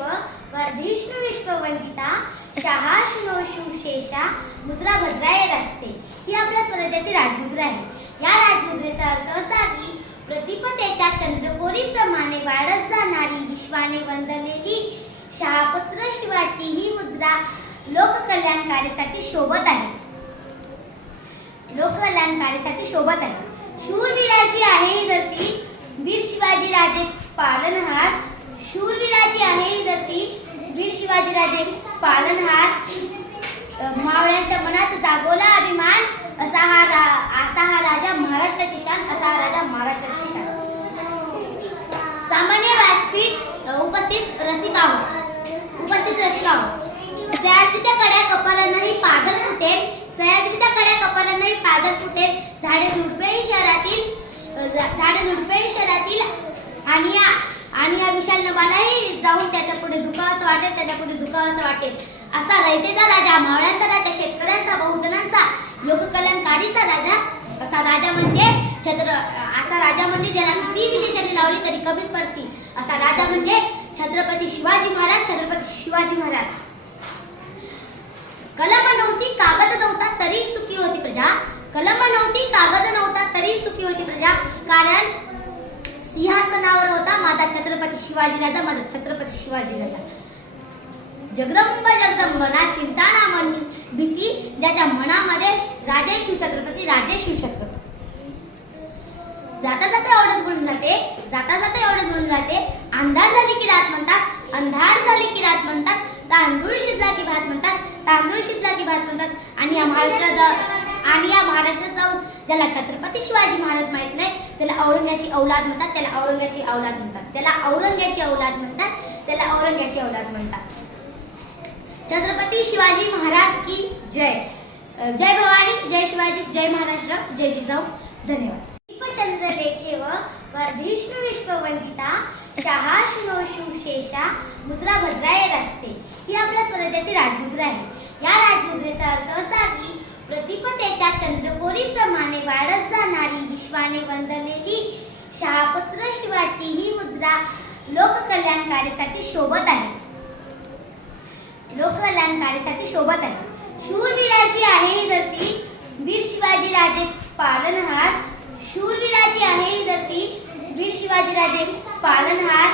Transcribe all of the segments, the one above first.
लेखेव वर्धिष्णु विश्ववंदिता शहाशनो शुशेषा मुद्रा भद्राय राष्ट्रे। ही आपल्या स्वराज्याची राजमुद्रा आहे। या राजमुद्रेचा अर्थ असा की प्रतिपदेच्या चंद्रकोरीप्रमाणे वाढत जाणारी विश्वाने वंदलेली शहापुत्र शिवाची ही मुद्रा लोककल्याणकारीसाठी शोभत आहे। लोककल्याणकारीसाठी शोभत आहे। शूरवीराची आहे ही धरती, वीर शिवाजी राजे पालनहार। शूरवीराची आहे ही धरती, वीर शिवाजी राजे पालनहार। मावळ्यांच्या मनात जागवला अभिमान, असा हा राजा महाराष्ट्राची शान, असा हा राजा महाराष्ट्राची शान। सामान्य व्यासपीठ उपस्थित रसिका सह्याद्रीच्या कड्या कपालांनाही पाझर फुटेल, सह्याद्रीच्या कड्या कपालांनाही पाझर फुटेल। झाडे झुडपे शहरातील आणि या विशाल नभालाही जाऊन त्याच्या पुढे झुकावंसं वाटेल, असा रयतेचा राजा, मावळ्यांचा राजा, शेतकऱ्यांचा, बहुजनांचा, लोककल्याणकारीचा राजा। असा राजा म्हणजे ज्याला किती विशेषणे लावली तरी कमीच पडतील, असा राजा म्हणजे छत्रपती शिवाजी महाराज। कलम नव्हती, कागद नव्हता, तरी सुखी होती प्रजा। कलम नव्हती, कागद नव्हता, तरी सुखी होती प्रजा। कारण सिंहासनावर होता माझा छत्रपती शिवाजी राजा। जगदंब ना चिंता ना मन भीती, ज्याच्या मनामध्ये राजे शिवछत्रपती। जाता जाता एवढंच बोलून जाते, अंधार झाली की रात म्हणतात, तांदूळ शिजला की भात म्हणतात। आणि या महाराष्ट्रात राहून ज्याला छत्रपती शिवाजी महाराज माहित नाही त्याला औरंग्याची औलाद म्हणतात। छत्रपती शिवाजी महाराज की जय। जय भवानी, जय शिवाजी, जय महाराष्ट्र, जय जिजाऊ। धन्यवाद। दीपचंद्र लेखेव वर्धिष्णु विश्ववंदिता शहाशनो शुशेषा मुद्रा भद्राय राष्ट्रे। ही आपल्या स्वराज्याची राजमुद्रा आहे। या राजमुद्रेचा अर्थ असा की प्रतिपदेच्या चंद्रकोरीप्रमाणे वाढत जाणारी विश्वाने वंदलेली शहापुत्र शिवाची ही मुद्रा लोककल्याणकारीसाठी शोभत आहे। शूरवीराची आहे ही धरती, वीर शिवाजी राजे पालनहार। शूरवीराची आहे ही धरती, वीर शिवाजी राजे पालनहार।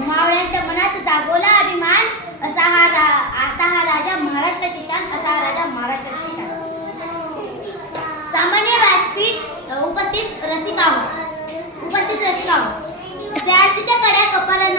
मावळ्यांच्या मनात जागवला अभिमान, असा हा राजा महाराष्ट्राची शान, असा हा राजा महाराष्ट्राची शान। सामान्य व्यासपीठ उपस्थित रसिका सह्याद्रीच्या कड्या कपालांनाही